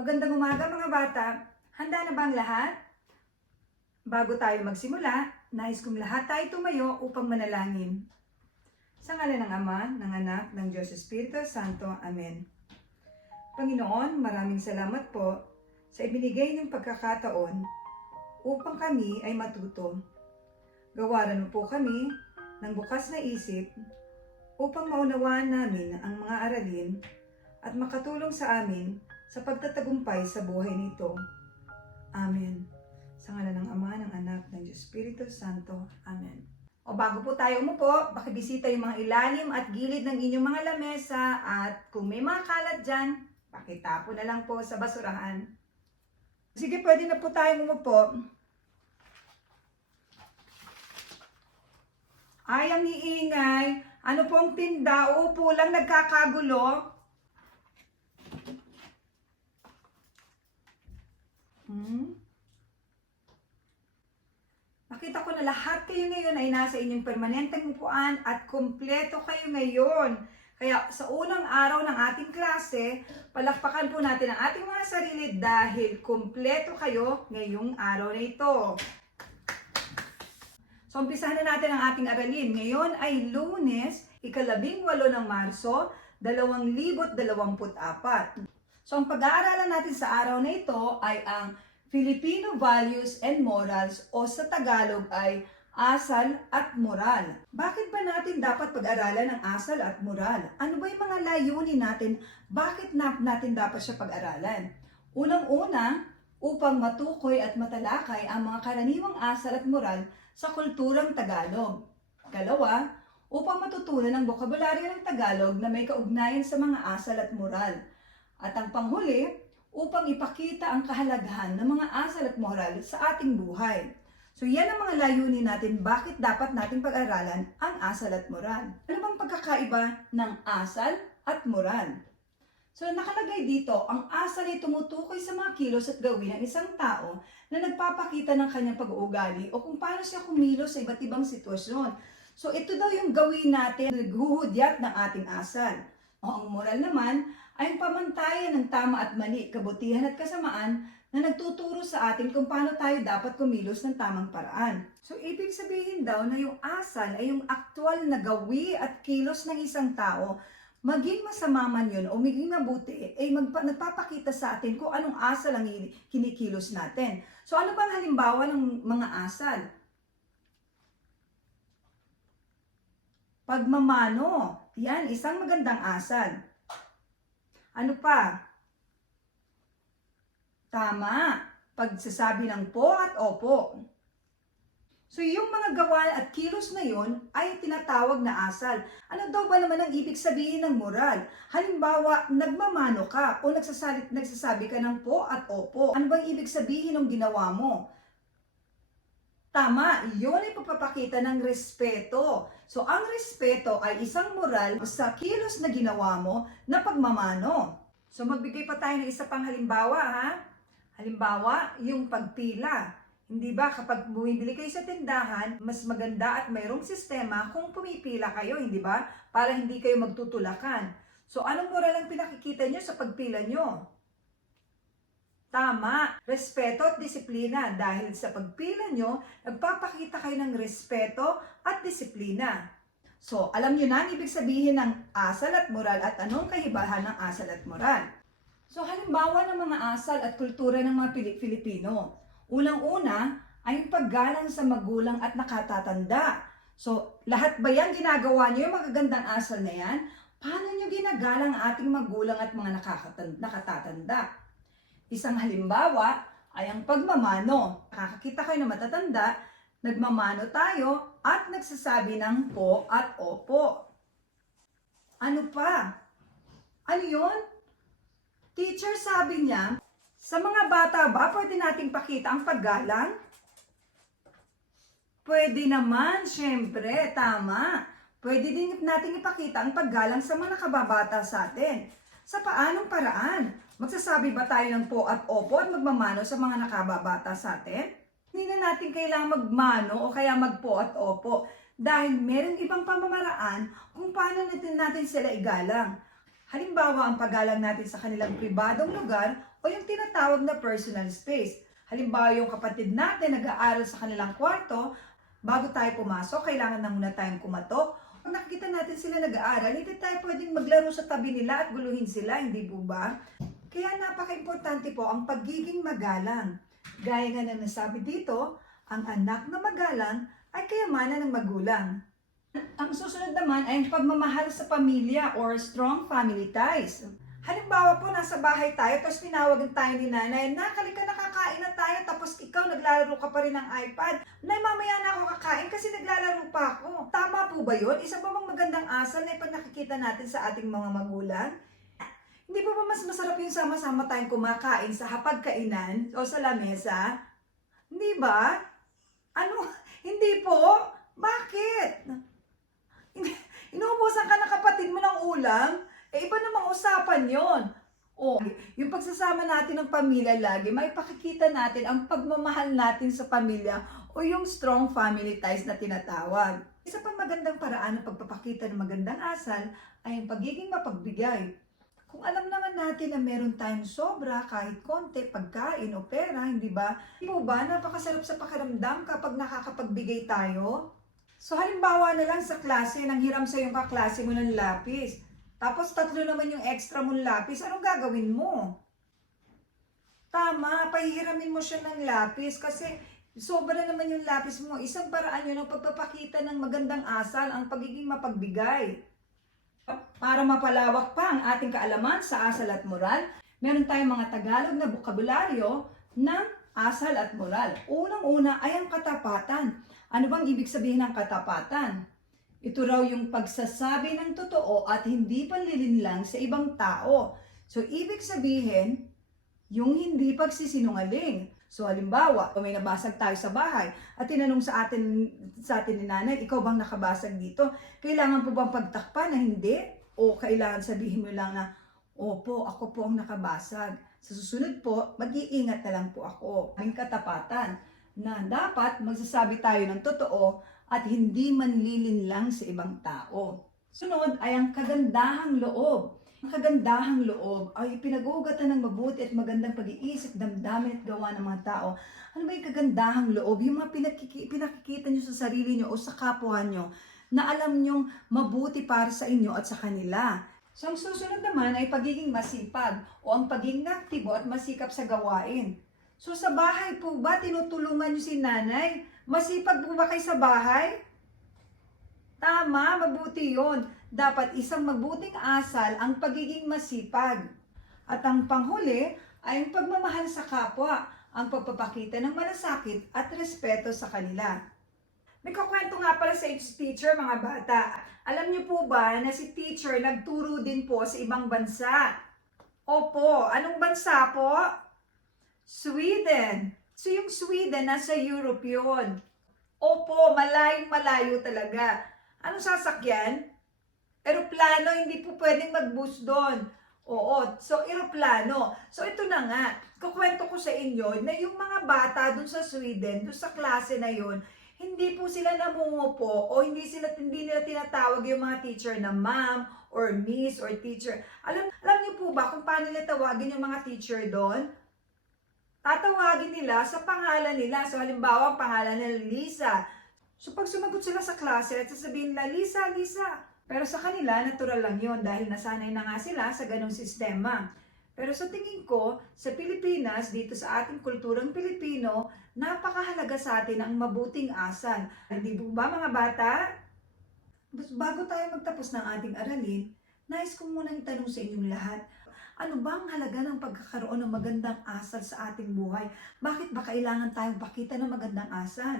Magandang umaga mga bata. Handa na ba ang lahat? Bago tayo magsimula, nais kong lahat tayo tumayo upang manalangin. Sa ngalan ng Ama, ng Anak, ng Diyos Espiritu Santo. Amen. Panginoon, maraming salamat po sa ibinigay niyong pagkakataon upang kami ay matuto. Gawaran mo po kami ng bukas na isip upang maunawaan namin ang mga aralin at makatulong sa amin sa pagtatagumpay sa buhay nito. Amen. Sa ngalan ng Ama, ng Anak, ng Diyos Espiritu Santo. Amen. O bago po tayo umupo, pakibisita yung mga ilalim at gilid ng inyong mga lamesa at kung may mga kalat dyan, pakitapo na lang po sa basurahan. Sige, pwede na po tayong umupo. Ay, ang iingay. Ano pong tinda? Upo lang, nagkakagulo. Nakita ko na lahat kayo ngayon ay nasa inyong permanenteng upuan at kumpleto kayo ngayon. Kaya sa unang araw ng ating klase, palakpakan po natin ang ating mga sarili dahil kumpleto kayo ngayong araw na ito. So, umpisahan na natin ang ating aralin. Ngayon ay Lunes, 18 ng Marso, 2024. So, ang pag-aaralan natin sa araw na ito ay ang Filipino Values and Morals o sa Tagalog ay asal at moral. Bakit ba natin dapat pag-aralan ang asal at moral? Ano ba yung mga layunin natin? Bakit natin dapat siya pag-aralan? Unang-una, upang matukoy at matalakay ang mga karaniwang asal at moral sa kulturang Tagalog. Kalawa, upang matutunan ang bokabularyo ng Tagalog na may kaugnayan sa mga asal at moral. At ang panghuli, upang ipakita ang kahalagahan ng mga asal at moral sa ating buhay. So yan ang mga layunin natin, bakit dapat nating pag-aralan ang asal at moral. Ano bang pagkakaiba ng asal at moral? So nakalagay dito, ang asal ay tumutukoy sa mga kilos at gawin ng isang tao na nagpapakita ng kanyang pag-uugali o kung paano siya kumilos sa iba't ibang sitwasyon. So ito daw yung gawin natin, naghuhudyat ng ating asal. O ang moral naman ay ang pamantayan ng tama at mali, kabutihan at kasamaan na nagtuturo sa atin kung paano tayo dapat kumilos ng tamang paraan. So ibig sabihin daw na yung asal ay yung aktwal na gawi at kilos ng isang tao, maging masama man yun o maging mabuti, ay nagpapakita sa atin kung anong asal ang kinikilos natin. So ano bang halimbawa ng mga asal? Pagmamano, yan, isang magandang asal. Ano pa? Tama, pagsasabi ng po at opo. So yung mga gawa at kilos na yun ay tinatawag na asal. Ano daw ba naman ang ibig sabihin ng moral? Halimbawa, nagmamano ka o nagsasabi ka ng po at opo. Ano bang ibig sabihin ng ginawa mo? Tama, yun ay pagpapakita ng respeto. So, ang respeto ay isang moral sa kilos na ginawa mo na pagmamano. So, magbigay pa tayo ng isa pang halimbawa, ha? Halimbawa, yung pagpila. Hindi ba kapag bumibili kayo sa tindahan, mas maganda at mayroong sistema kung pumipila kayo, hindi ba? Para hindi kayo magtutulakan. So, anong moral ang pinakikita nyo sa pagpila nyo? Tama, respeto at disiplina dahil sa pagpila nyo, nagpapakita kayo ng respeto at disiplina. So, alam nyo na ang ibig sabihin ng asal at moral at anong kaibahan ng asal at moral. So, halimbawa ng mga asal at kultura ng mga Pilipino. Unang-una ay yung paggalang sa magulang at nakatatanda. So, lahat ba yan ginagawa nyo yung magagandang asal na yan? Paano nyo ginagalang ang ating magulang at mga nakatatanda? Isang halimbawa ay ang pagmamano. Nakakakita kayo na matatanda, nagmamano tayo at nagsasabi ng po at opo. Ano pa? Ano yun? Teacher, sabi niya, sa mga bata ba pwede nating pakita ang paggalang? Pwede naman, syempre, tama. Pwede din nating ipakita ang paggalang sa mga nakababata sa atin. Sa paanong paraan? Magsasabi ba tayo ng po at opo at magmamano sa mga nakababata sa atin? Hindi na natin kailangang magmano o kaya magpo at opo dahil meron ibang pamamaraan kung paano natin sila igalang. Halimbawa, ang paggalang natin sa kanilang pribadong lugar o yung tinatawag na personal space. Halimbawa, yung kapatid natin nag-aaral sa kanilang kwarto, bago tayo pumasok, kailangan na muna tayong kumatok. Kung nakikita natin sila nag-aaral, hindi tayo pwedeng maglaro sa tabi nila at guluhin sila, hindi po ba? Kaya napaka-importante po ang pagiging magalang. Gaya nga na nasabi dito, ang anak na magalang ay kayamanan ng magulang. Ang susunod naman ay ang pagmamahal sa pamilya or strong family ties. Halimbawa po, nasa bahay tayo, tapos tinawagan tayo ni nanay, nakalika nakakain na tayo, tapos ikaw naglalaro ka pa rin ng iPad. Nay, mamaya na ako kakain kasi naglalaro pa ako. Tama po ba yun? Isa pa bang magandang asal na ipag nakikita natin sa ating mga magulang? Hindi po ba mas masarap yung sama-sama tayong kumakain sa hapagkainan o sa lamesa? Hindi ba? Ano? Hindi po? Bakit? Inuubusan ka ng kapatid mo ng ulam? Iba namang usapan yon. Yung pagsasama natin ng pamilya lagi, may pakikita natin ang pagmamahal natin sa pamilya o yung strong family ties na tinatawag. Isa pang magandang paraan ng pagpapakita ng magandang asal ay ang pagiging mapagbigay. Kung alam naman natin na meron tayong sobra, kahit konti, pagkain o pera, hindi ba? Hindi po ba napakasarap sa pakiramdam kapag nakakapagbigay tayo? So halimbawa na lang sa klase, nanghiram sa yung kaklase mo ng lapis. Tapos 3 naman yung extra mong lapis, anong gagawin mo? Tama, pahihiramin mo siya ng lapis kasi sobra naman yung lapis mo. Isang paraan yun ang pagpapakita ng magandang asal, ang pagiging mapagbigay. Para mapalawak pa ang ating kaalaman sa asal at moral, meron tayong mga Tagalog na bokabularyo ng asal at moral. Unang-una ay ang katapatan. Ano bang ibig sabihin ng katapatan? Ito raw yung pagsasabi ng totoo at hindi panlilinlang sa ibang tao. So, ibig sabihin, yung hindi pagsisinungaling. So, halimbawa, kung may nabasag tayo sa bahay at tinanong sa atin ni nanay, ikaw bang nakabasag dito? Kailangan po bang pagtakpan na hindi? O kailangan sabihin mo lang na, opo, ako po ang nakabasag. Sa susunod po, mag-iingat na lang po ako. Ang katapatan na dapat magsasabi tayo ng totoo at hindi manlilinlang sa ibang tao. Sunod ay ang kagandahang loob. Ang kagandahang loob ay pinag-uugatan ng mabuti at magandang pag-iisip, damdamin at gawa ng mga tao. Ano ba yung kagandahang loob? Yung mga pinakikita nyo sa sarili nyo o sa kapwa nyo na alam nyong mabuti para sa inyo at sa kanila. So ang susunod naman ay pagiging masipag o ang pagiging aktibo at masikap sa gawain. So sa bahay po ba tinutulungan nyo si nanay? Masipag po ba kayo sa bahay? Tama, mabuti yon. Dapat isang mabuting asal ang pagiging masipag. At ang panghuli ay ang pagmamahal sa kapwa, ang pagpapakita ng malasakit at respeto sa kanila. May kukwento nga pala sa teacher mga bata. Alam niyo po ba na si teacher nagturo din po sa ibang bansa? Opo, anong bansa po? Sweden. So yung Sweden nasa Europe yun. Opo, malayong-malayo talaga. Anong sasakyan? Eroplano, hindi po pwedeng mag-bus doon. Oo, so eroplano. So ito na nga, kukwento ko sa inyo na yung mga bata doon sa Sweden, doon sa klase na yun, hindi po sila namungupo o hindi nila tinatawag yung mga teacher na ma'am or miss or teacher. Alam niyo po ba kung paano nila tawagin yung mga teacher doon? Tatawagin nila sa pangalan nila. So halimbawa, ang pangalan nila Lisa. So pag sumagot sila sa klase at sasabihin nila, Lisa, Lisa. Pero sa kanila, natural lang yon dahil nasanay na nga sila sa ganong sistema. Pero sa tingin ko, sa Pilipinas, dito sa ating kulturang Pilipino, napakahalaga sa atin ang mabuting asal. Hindi po ba mga bata? Bago tayo magtapos ng ating aralin, nais ko munang itanong sa inyong lahat, ano bang halaga ng pagkakaroon ng magandang asal sa ating buhay? Bakit ba kailangan tayong pakita ng magandang asal?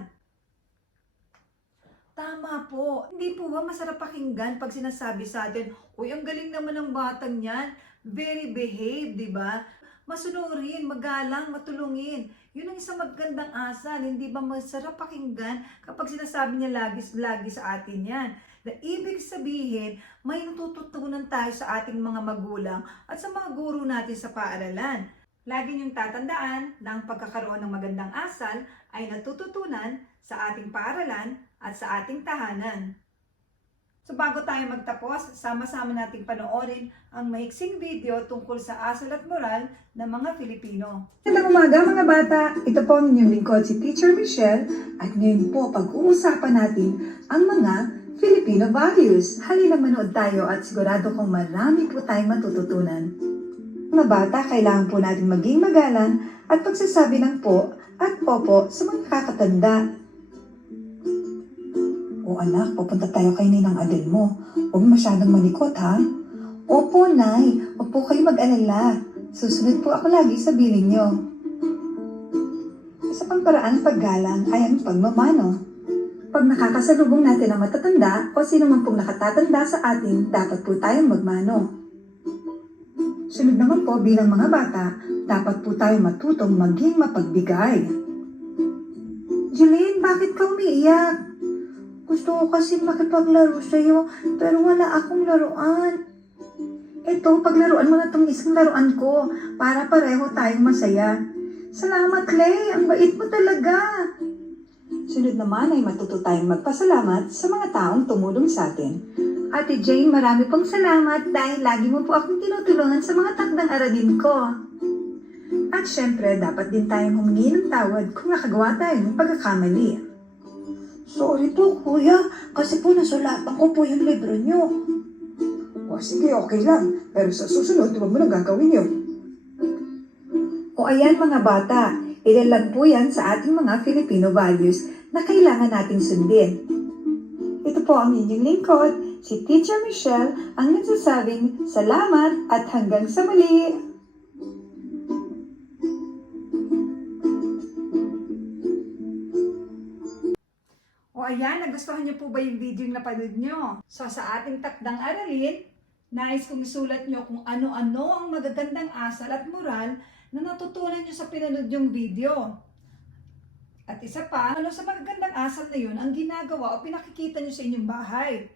Tama po. Hindi po ba masarap pakinggan pag sinasabi sa atin, uy, ang galing naman ng batang yan. Very behaved, di ba? Masunurin, magalang, matulungin. Yun ang isang magandang asal. Hindi ba masarap pakinggan kapag sinasabi niya lagi sa atin yan? Na ibig sabihin, may natututunan tayo sa ating mga magulang at sa mga guro natin sa paaralan. Lagi niyong tatandaan na ang pagkakaroon ng magandang asal ay natututunan sa ating paaralan at sa ating tahanan. So bago tayo magtapos, sama-sama nating panoorin ang mahiksing video tungkol sa asal at moral ng mga Filipino. Magandang umaga mga bata! Ito po ang inyong lingkod si Teacher Michelle at ngayon po pag-uusapan natin ang mga Filipino values. Halina manood tayo at sigurado kong marami po tayong matututunan. Mga bata, kailangan po natin maging magalang at pagsasabi ng po at opo sa mga kakatanda. O anak, pupunta tayo kay Ninang Adel mo. Huwag masyadong malikot ha. Opo, Nay. Huwag po kayo mag-alala. Susunod po ako lagi sa bilin nyo. Isa pang paraan ng paggalang ay ang pagmamano. Pag nakakasalubong natin ang matatanda o sino man pong nakatatanda sa atin, dapat po tayong magmano. Sunod naman po bilang mga bata, dapat po tayong matutong maging mapagbigay. Jeline, bakit ka umiiyak? Gusto ko kasi makipaglaro sa'yo, pero wala akong laruan. Ito, paglaruan mo na itong isang laruan ko, para pareho tayong masaya. Salamat, Clay! Ang bait mo talaga! Sunod naman ay matuto tayong magpasalamat sa mga taong tumulong sa atin. Ate Jane, marami pong salamat dahil lagi mo po akong tinutulungan sa mga takdang aralin ko. At syempre, dapat din tayong humingi ng tawad kung nakagawa tayo ng pagkakamali. Sorry po, kuya. Kasi po nasulatan ko po yung libro nyo. O sige, okay lang. Pero sa susunod, huwag mo na gagawin yun. O ayan mga bata, ilan lang po yan sa ating mga Filipino values na kailangan nating sundin. Ito po ang inyong lingkod, si Teacher Michelle, ang nagsasabing salamat at hanggang sa muli! O ayan, nagustuhan niyo po ba yung video yung napanood nyo? So sa ating takdang aralin, nais kong isulat nyo kung ano-ano ang magagandang asal at moral na natutunan nyo sa pinanood yung video. At isa pa, ano sa magagandang asal na yun ang ginagawa o pinakikita nyo sa inyong bahay.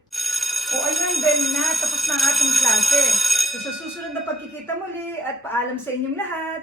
O ayan, bell na, tapos na ang ating klase. So sa susunod na pagkikita muli at paalam sa inyong lahat.